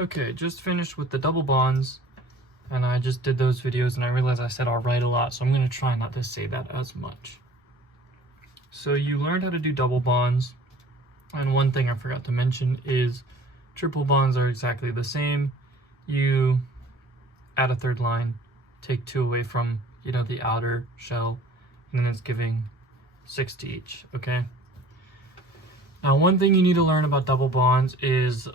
Okay, just finished with the double bonds, and I just did those videos and I realized I said alright a lot, so I'm going to try not to say that as much. So you learned how to do double bonds, and one thing I forgot to mention is triple bonds are exactly the same. You add a third line, take 2 away from, the outer shell, and then it's giving 6 to each, okay? Now, one thing you need to learn about double bonds is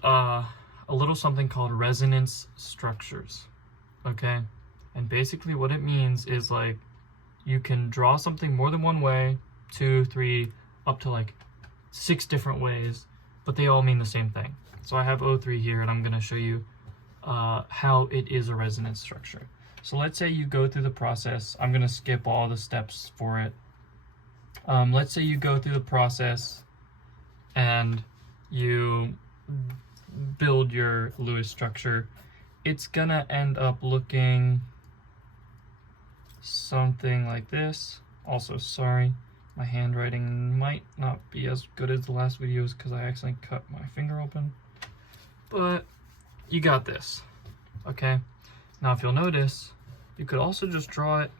a little something called resonance structures, okay? And basically what it means is like you can draw something more than one way, 2, 3, up to like 6 different ways, but they all mean the same thing. So I have O3 here, and I'm going to show you how it is a resonance structure. So let's say you go through the process. I'm going to skip all the steps for it. Let's say you go through the process and you build your Lewis structure. It's going to end up looking something like this. Also, sorry, my handwriting might not be as good as the last videos because I accidentally cut my finger open. But you got this, okay? Now, if you'll notice, you could also just draw it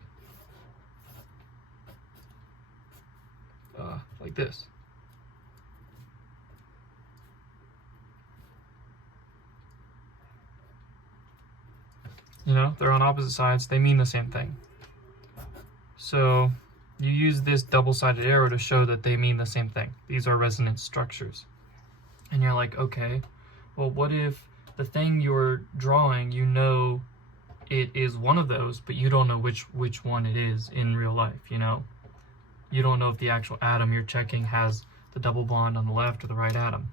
like this. They're on opposite sides. They mean the same thing. So you use this double-sided arrow to show that they mean the same thing. These are resonance structures. And you're like, okay, well, what if the thing you're drawing, it is one of those, but you don't know which one it is in real life, You don't know if the actual atom you're checking has the double bond on the left or the right atom.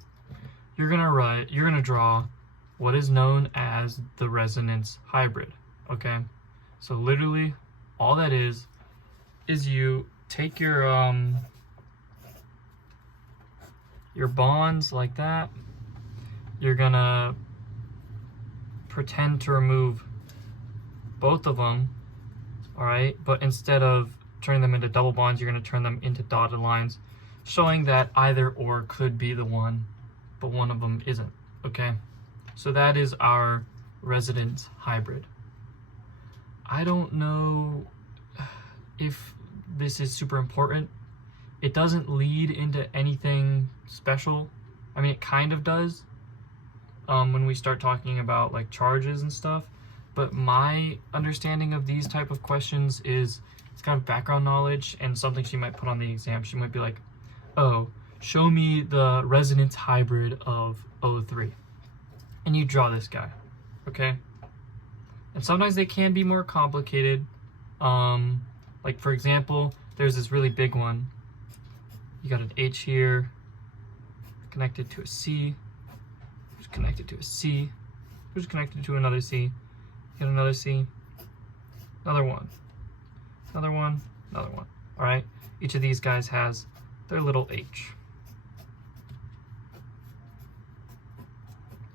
You're gonna draw what is known as the resonance hybrid, okay? So literally, all that is you take your bonds like that. You're gonna pretend to remove both of them, all right? But instead of turning them into double bonds, you're gonna turn them into dotted lines, showing that either or could be the one, but one of them isn't, okay? So that is our resonance hybrid. I don't know if this is super important. It doesn't lead into anything special. I mean, it kind of does when we start talking about like charges and stuff. But my understanding of these type of questions is it's kind of background knowledge and something she might put on the exam. She might be like, oh, show me the resonance hybrid of O3. And you draw this guy, okay? And sometimes they can be more complicated. Like for example, there's this really big one. You got an H here, connected to a C, which is connected to a C, which is connected to another C. You got another C, another one, another one, another one. All right, each of these guys has their little H.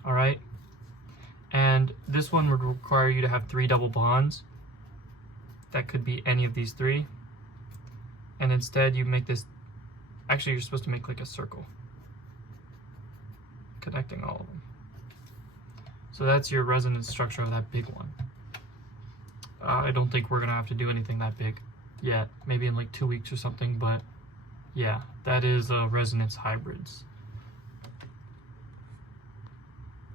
All right, and this one would require you to have 3 double bonds. That could be any of these 3. And instead you make this, actually you're supposed to make like a circle, connecting all of them. So that's your resonance structure of that big one. I don't think we're gonna have to do anything that big yet, maybe in like 2 weeks or something, but yeah, that is resonance hybrids.